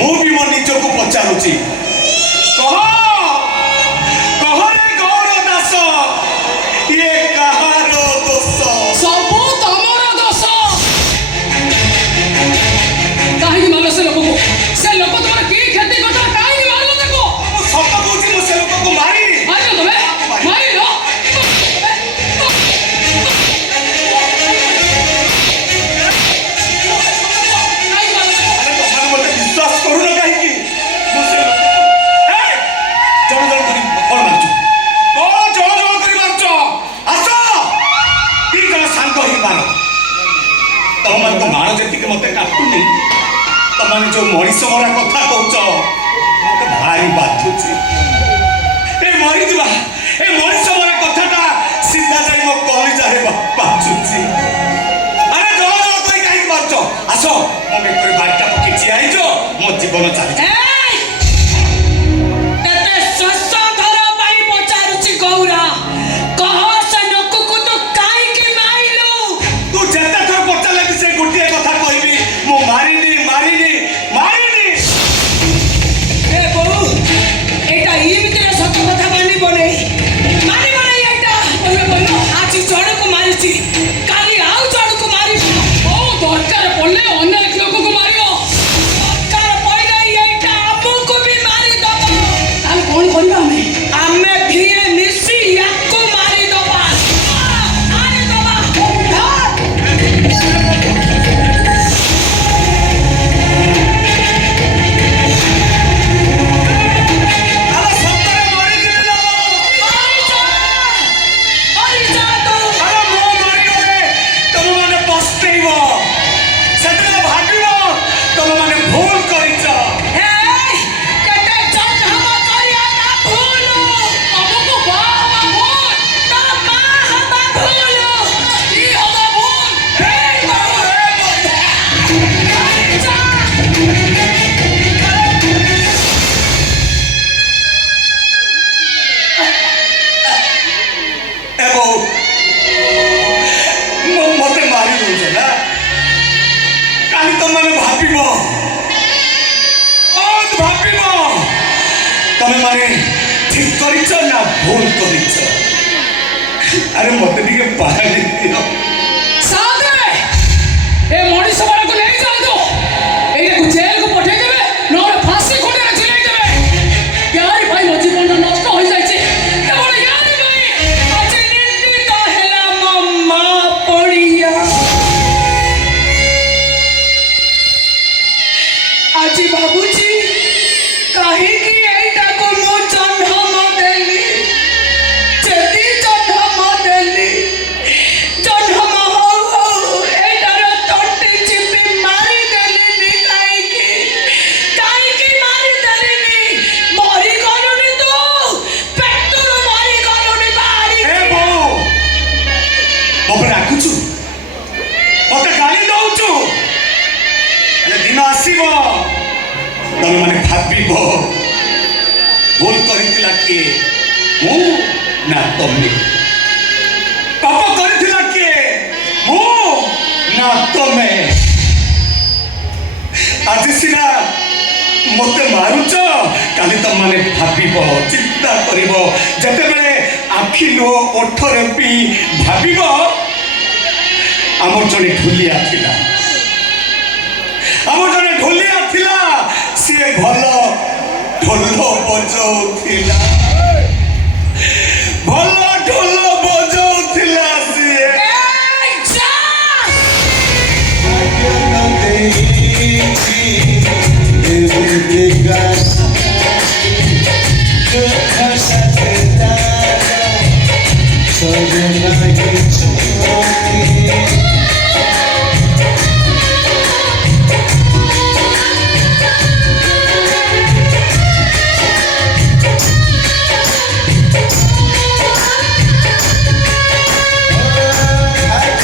ମୁଁ ବି ମୋ ନିଜକୁ ପଚାରୁଛି କହ କହରେ ଗୌର ଦାସ ଇଏ କାହାର ଦୋଷ? ସବୁ ତମର ଦୋଷ। କାହିଁକି ମାରିଲ ସେ ଲୋକକୁ? ସେ ଲୋକ ତମର କି କ୍ଷତି କଥା କାହିଁକି ମାରିଲ ତାକୁ? ମୁଁ ସତ କହୁଛି ମୁଁ ସେ ଲୋକକୁ ମାରିନି। ମାରିଲ ତମେ? ମାରିଲ? ମତେ ବିଶ୍ୱାସ କରୁନ କାହିଁକି? ମୁଁ ସେ ଜଣ ଜଣ କରି କଣ ମାରୁଛ? କଣ ଜଣ ଜଣ କରି ମାରୁଛ? ଆସ ଦି ଜଣ ସାଙ୍ଗ ହେଇ ମାର। ତମମାନଙ୍କ ମାଳ ଯେତିକି ମତେ କାଟୁନି, ତମମାନେ ଯୋଉ ମଣିଷ ମରା କଥା କହୁଛ ମତେ ଭାରି ବାଧୁଛି। ଏ ମରିଯିବା ଏ ମଣିଷ ମରା କଥାଟା ସିଧା ଯାଇ ମୋ କଲିଜାରେ ବାଜୁଛି। ଆରେ ଜଣ ଜଣ କରି କାହିଁକି ମାରୁଛ? ଆସ ମୋ ବେକରେ ବାଡ଼ିଟା ପକେଇ ଠିଆ ହେଇଛ, ମୋ ଜୀବନ ଚାଲିଛି। ତେତେ ଶେଷ ଥର ପାଇଁ ପଚାରୁଛି ଗୌରା, କହ ସେ ଲୋକକୁ ତୁ କାହିଁକି ମାରିଲୁ? ତୁ ଯେତେ ଥର ପଚାରିଲେ ବି ସେ ଗୋଟିଏ କଥା କହିବି, ମୁଁ ମାରିନି ମାରିନି ମାରିନି। ଏ ବୋଉ, ଏଇଟା ଏମିତିରେ ସତ କଥା ମାନିବ ନାହିଁ। ମାନିବ ନାହିଁ ଏଇଟା। କହିଲ ଆଜି ଜଣକୁ ମାରିଛି, କାଲି ଆଉ ଜଣକୁ ମାରିବ। ଓ ଦରକାର ପଡ଼ିଲେ ଅନେକ ଲୋକକୁ ମାରିବ। ଦରକାର ପଡ଼ିଲେ ଏଇଟା ଆମକୁ ବି ମାରିଦବ। ତାହେଲେ କଣ କରିବା ଆମେ? ଆମେ ଭିରେ ମିଶି ୟାକୁ ମାରିଦବା। ମାରିଦବା। ଆରେ ସତରେ ମରିଯିବି ଲୋ। ଆରେ ମୁଁ ମରିଗଲେ ତମମାନେ ପସ୍ତେଇବ, ସେଦିନ ଭାବିବ ତମମାନେ ଭୁଲ କରିଛ। ମତେ ମାରି ଦଉଛ ନା? କାଲି ତମମାନେ ଭାବିବ ତମେ ମାନେ ଠିକ କରିଛ ନା ଭୁଲ କରିଛ। ଆରେ ମତେ ଟିକେ ପାଣି ଦିଅ। ଏ ମଣିଷ ମାନଙ୍କୁ ନେଇ ଯାଆନ୍ତୁ। ଏଇଟାକୁ ଜେଲକୁ ପଠେଇ ଦେବେ, ନହେଲେ ଫାଶୀ ଖୁଣ୍ଟରେ ଝୁଲେଇ ଦେବେ। ୟାରି ପାଇଁ ମୋ ଜୀବନଟା ନଷ୍ଟ ହୋଇଯାଇଛି। କେବଳ ୟାରି ପାଇଁ ଆଜି ନିର୍ଣ୍ଣିତ ହେଲା ମୋ ମା ପଡ଼ିଆ। ଆଜି ଭାବୁଛି କାହିଁକି ଏଇଟାକୁ ମୁଁ ଜନ୍ମ ଦେଲି। ଯଦି ଜନ୍ମ ଦେଲି, ଜନ୍ମ ହଉ ହଉ ଏଇଟାର ତଣ୍ଟି ଚିପି ମାରିଦେଲିନି କାହିଁକି? କାହିଁକି ମାରିଦେଲିନି? ମରିଗଲୁଣି ତୁ, ପେଟରୁ ମରିଗଲୁଣି ବାହାରି। ଏ ବୋଉ, ମତେ ଡାକୁଛୁ, ମତେ ଗାଳି ଦଉଛୁ। ହେଲେ ଦିନ ଆସିବ ତମେ ମାନେ ଭାବିବ ଭୁଲ କରିଥିଲା କିଏ, ମୁଁ ନା ତମେ? ପାପ କରିଥିଲା କିଏ, ମୁଁ ନା ତମେ? ଆଜି ସିନା ମତେ ମାରୁଛ, କାଲି ତମମାନେ ଭାବିବ, ଚିନ୍ତା କରିବ। ଯେତେବେଳେ ଆଖି ଲୁହ ଓଠରେ ପିଇ ଭାବିବ ଆମର ଜଣେ ଢୋଲିଆ ଥିଲା, ଆମର ଜଣେ ଢୋଲିଆ ଥିଲା, ସିଏ ଭଲ ଢୋଲ ବଜଉଥିଲା, ଭଲ ଢୋଲ ବଜଉଥିଲା ସିଏ। ଏ ଯା!